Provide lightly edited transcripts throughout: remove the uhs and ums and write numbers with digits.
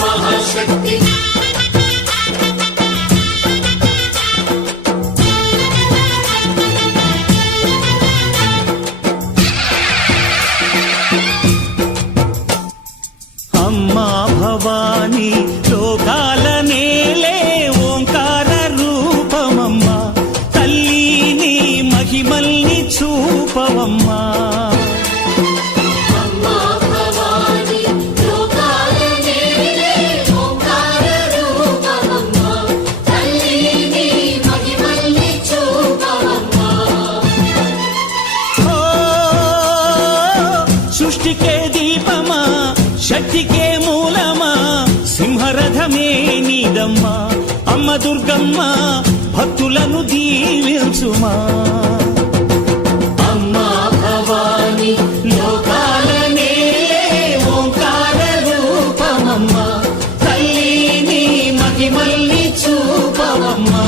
మహాశక్తి అమ్మా భవాని లోకాల నేలే ఓంకార రూపమమ్మా తల్లిని మహిమల్ని చూపవమ్మా సృష్టికే దీపమా శక్తికే మూలమా సింహరథమే నీదమ్మా అమ్మ దుర్గమ్మ భక్తులను దీవించుమా అమ్మా భవాని లోకాల నేలే ఓంకార రూపమమ్మా తల్లిని మహిమల్ని చూపవమ్మా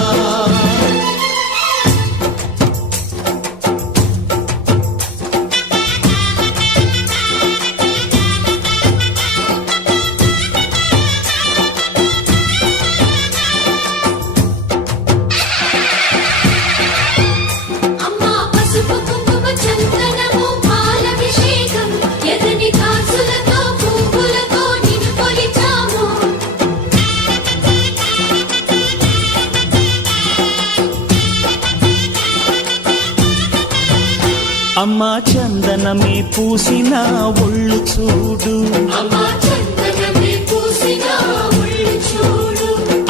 అమ్మా చందనమే పూసిన ఒళ్ళు చూడు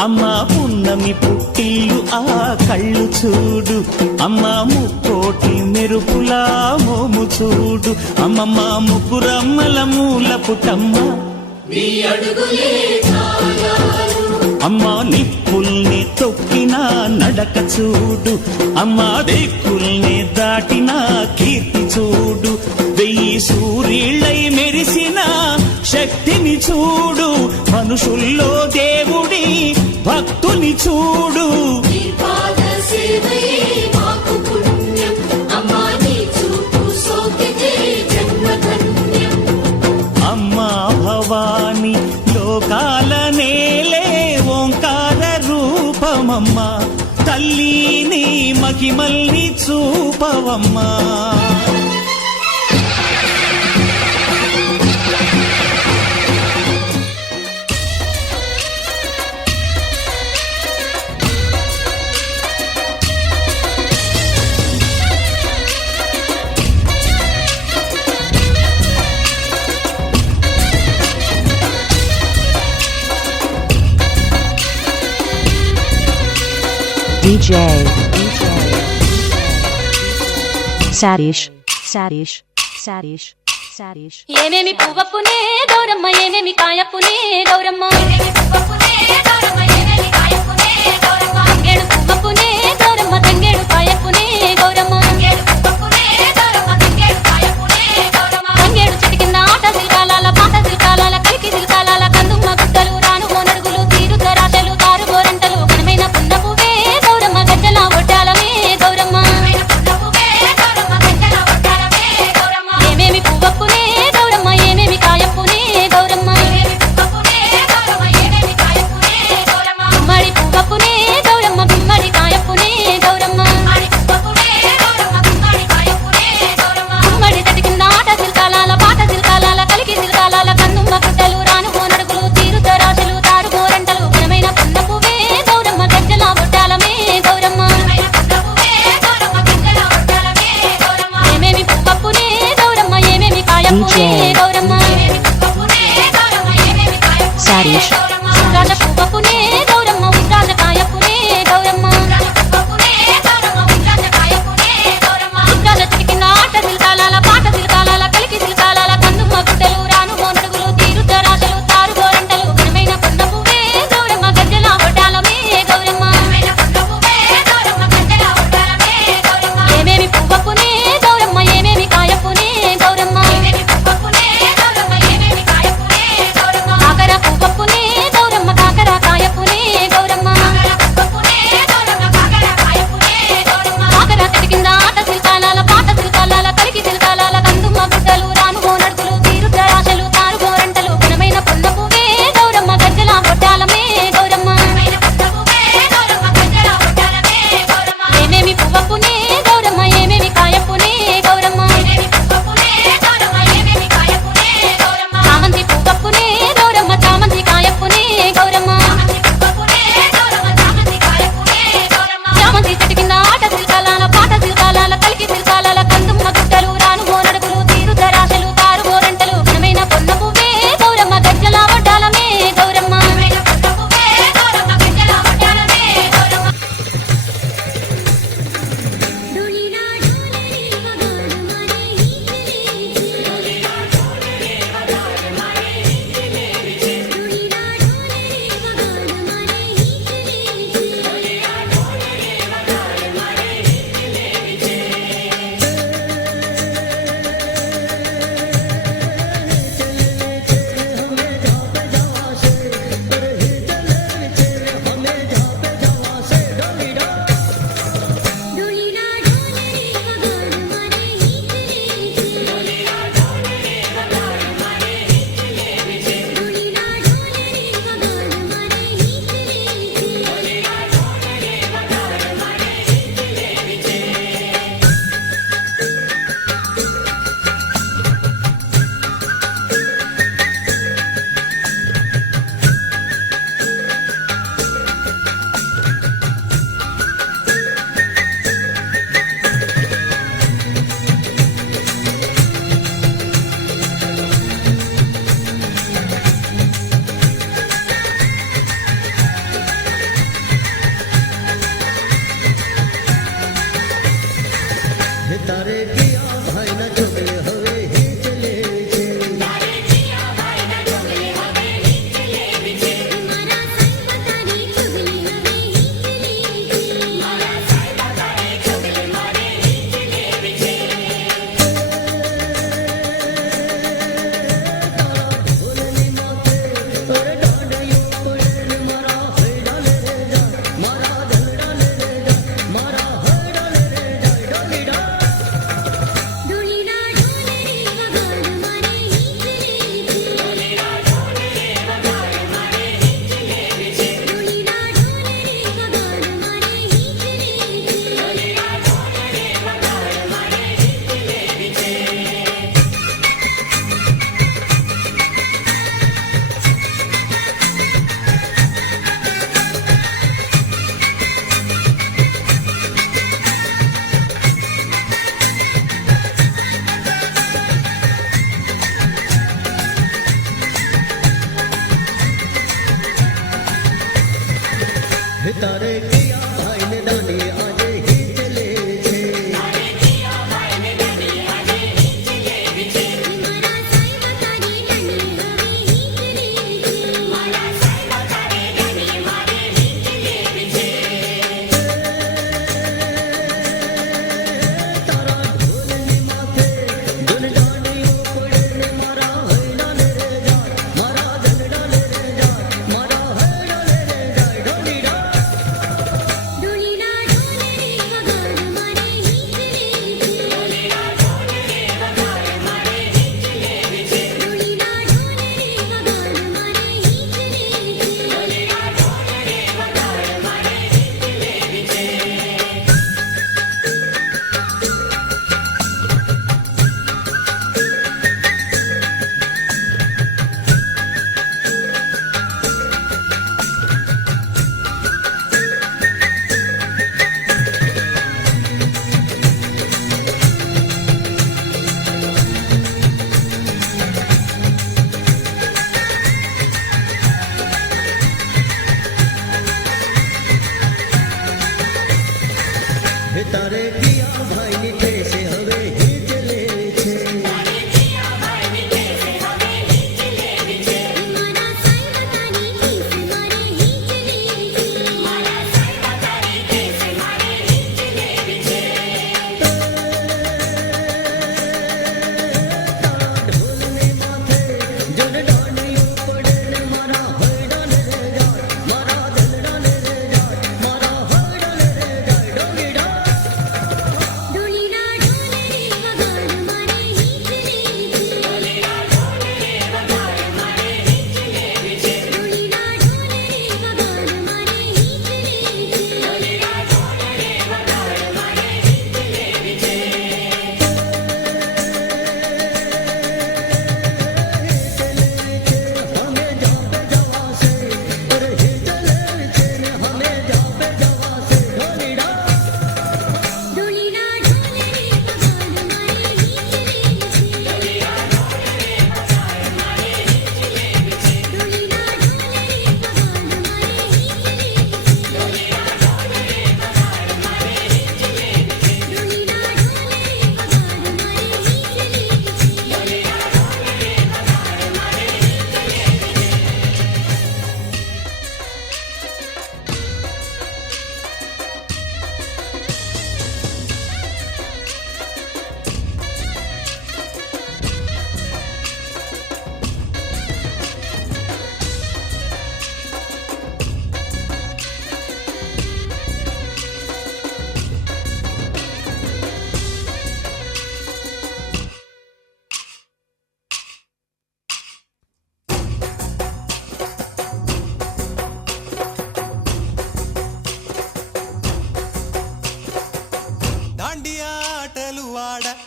అమ్మా పున్నమి పుట్టిల్లు ఆ కళ్ళు చూడు అమ్మా ముక్కోటి మెరుపులా మోము చూడు అమ్మమ్మ ముగ్గురమ్మల మూల పుటమ్మ అమ్మా నిప్పుల్ని తొక్కిన నడక చూడు అమ్మా దిక్కుల్ని దాటిన కీర్తి చూడు వెయ్యి సూర్యుళ్ళై మెరిసిన శక్తిని చూడు మనుషుల్లో దేవుడి భక్తుని చూడు అమ్మా భవాని లోకాల నేలే ఓంకార రూపమమ్మా తల్లిని మహిమల్ని చూపవమ్మా DJ Sadish Sadish Sadish Sadish ఏమేమి పువ్వప్పునే గౌరమ్మ ఏమేమి కాయప్పునే గౌరమ్మ తంగేడు పువ్వప్పునే గౌరమ్మ తంగేడు కాయప్పునే గౌరమ్మ తంగేడు చెట్టు కింద ఆట శిల్కాల పాట శిల్కాల కలికి శిల్కాల కందుమ్మ గుట్టలు రాను మోనడుగులు తీరు తరాటలు తారు గోరంటలు ఘనమైన పున్న పువ్వే గౌరమ్మ గజ్జల ఒడ్డాలమే గౌరమ్మ ఏమేమి పువ్వప్పునే గౌరమ్మ ఏమేమి కాయప్పునే గౌరమ్మ గుమ్మడి పువ్వప్పునే గౌరమ్మ గుమ్మడి కాయప్పునే గౌరమ్మ గుమ్మడి చెట్టు కింద ఆట శిల్కాల పాట శిల్కాల కలికి శిల్కాల కందుమ్మ గుట్టలు రాను మోనడుగులు తీరు తరాశలు తారు గోరంటలు ఘనమైన పున్న పువ్వే గౌరమ్మ గజ్జల ఒడ్డాలమే గౌరమ్మ ఏమేమి పువ్వప్పునే గౌరమ్మ ఏమేమి కాయప్పునే గౌరమ్మ Sadish ఉద్రాజ పువ్వప్పునే గౌరమ్మ ఉద్రాజ కాయప్పునే గౌరమ్మ ఉద్రాజ చెట్టు కింద ఆట శిల్కాల పాట శిల్కాల కలికి శిల్కాల కందుమ్మ గుట్టలు రాను మోనడుగులు తీరు తరాశలు తారు గోరంటలు ఘనమైన పున్న పువ్వే గౌరమ్మ గజ్జల ఒడ్డాలమే గౌరమ్మ ఏమేమి పువ్వప్పునే గౌరమ్మ ఏమేమి కాయప్పునే గౌరమ్మ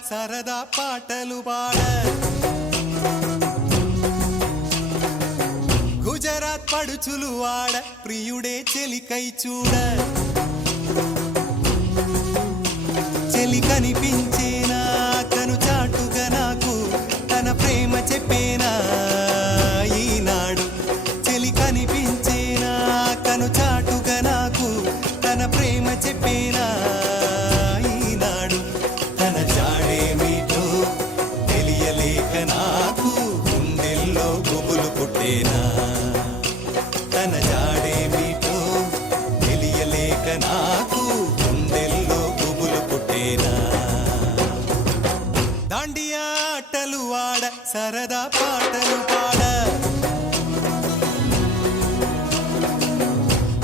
సరదా పాటలు పాడ గుజరాత్ పడుచులు వాడ ప్రియుడే చెలికై చూడ చెలి కనిపించేనా కను చాటుగా నాకు తన ప్రేమ చెప్పేనా ఈనాడు చెలి కనిపించేనా కను చాటుగా నాకు తన ప్రేమ చెప్పేనా ఈనాడు తన జాడేమిటో పుట్టేనా తన జాడేమిటో తెలియలేక నాకు గుండెల్లో గుబులు పుట్టేనా దాండియా ఆటలు ఆడ సరదా పాటలు పాడ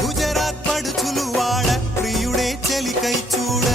గుజరాత్ పడుచులు వాడ ప్రియుడే చెలికై చూడ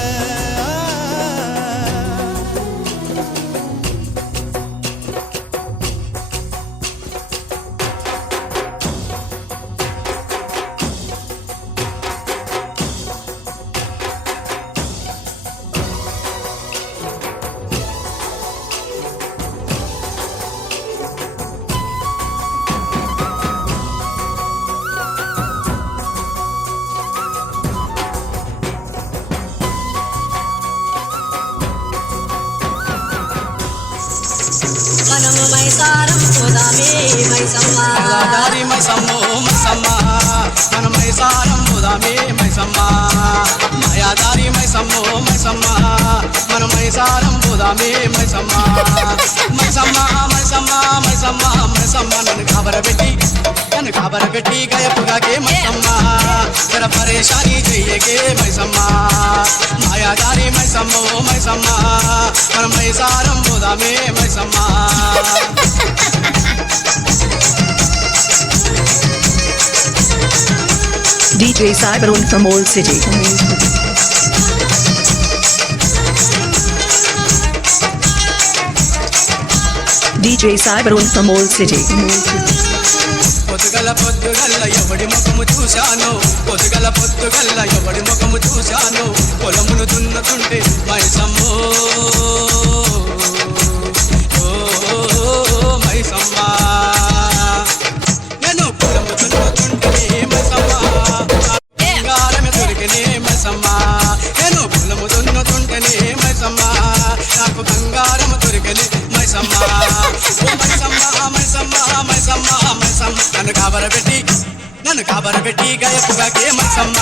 మనము మైసారం పోదామే మైసమ్మ దారి మైసమ్మో మైసమ్మ మన మైసారం పోదామే మైసమ్మ మాయాదారి మైసమ్మో మైసమ్మ మన మైసారం పోదామే మైసమ్మ మైసమ్మ మైసమ్మ మైసమ్మ మైసమ్మ నన్ను కాబరబెట్టి గయపుగాకే మైసమ్మ జర పరేషాని చెయ్యకే మైసమ్మ మాయాదారి మైసమ్మో మైసమ్మ మన మైసారం పోదామే Maisamma DJ Cyberon from Old City. DJ Cyberon from Old City. పొద్దుగల ఎవడి ముఖము చూశాను పొద్దుగల ఎవడి ముఖము చూశాను పొలమును దున్నుతుంటే మైసమ్మో మైసమ్మ నేను పొలము దున్నుతుంటే మైసమ్మ బంగారమే దొరికినే మైసమ్మ నేను పొలము దున్నుతుంటేనే మైసమ్మ నాకు బంగారం దొరికినే మైసమ్మ ఓ మైసమ్మ మైసమ్మ మైసమ్మ మైసమ్మ నన్ను కాబరబెట్టి గయపుగాకే మైసమ్మ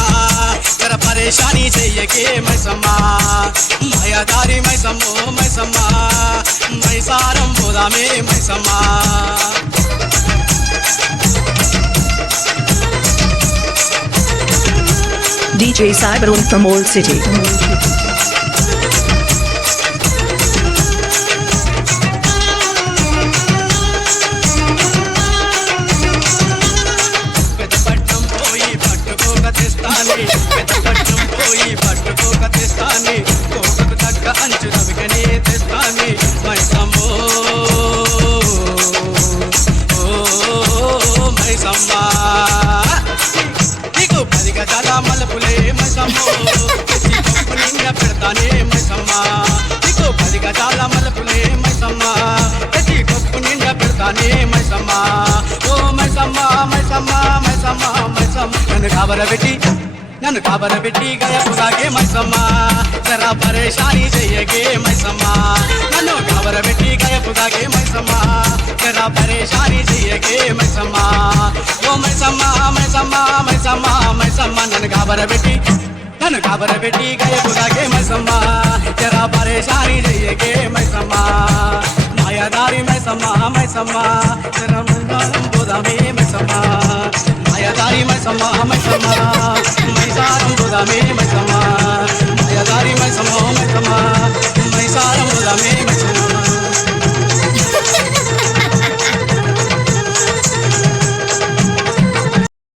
జర పరేషాని చెయ్యకే Maisamma మాయాదారి మైసమ్మో Maisamma మైసారం పోదామే Maisamma DJ Cyberon from Old City. Peddapatnam పోయి పట్టుకోక తెస్తానే కోకకు తగ్గ అంచు రవికనే తెస్తానే మైసమ్మో మైసమ్మ నీకు 10 గజాల మలుపులే మైసమ్మో కప్పు నిండా పెడతానే మైసమ్మ నీకు 10 గజాల మలుపులే మైసమ్మ కప్పు నిండా పెడతానే మైసమ్మ ఓ మైసమ్మ మైసమ్మ మైసమ్మ మైసమ్మ నన్ను కాబరబెట్టి గయపుగాకే మైసమ్మ జరా పరేషాని చెయ్యకే మైసమ్మ నన్ను కాబరబెట్టి గయపుగాకే మైసమ్మ జరా పరేషాని చెయ్యకే మైసమ్మ ఓ మైసమ్మ మైసమ్మ మైసమ్మ మైసమ్మ నన్ను కాబరబెట్టి గయపుగాకే మైసమ్మ జరా పరేషాని చెయ్యకే మైసమ్మ మాయాదారి మైసమ్మ మైసమ్మ జరా బంగారం పోదామే మైసమ్మ మాయాదారి మైసమ్మ మైసమ్మ మైసారం పోదామే మైసమ్మ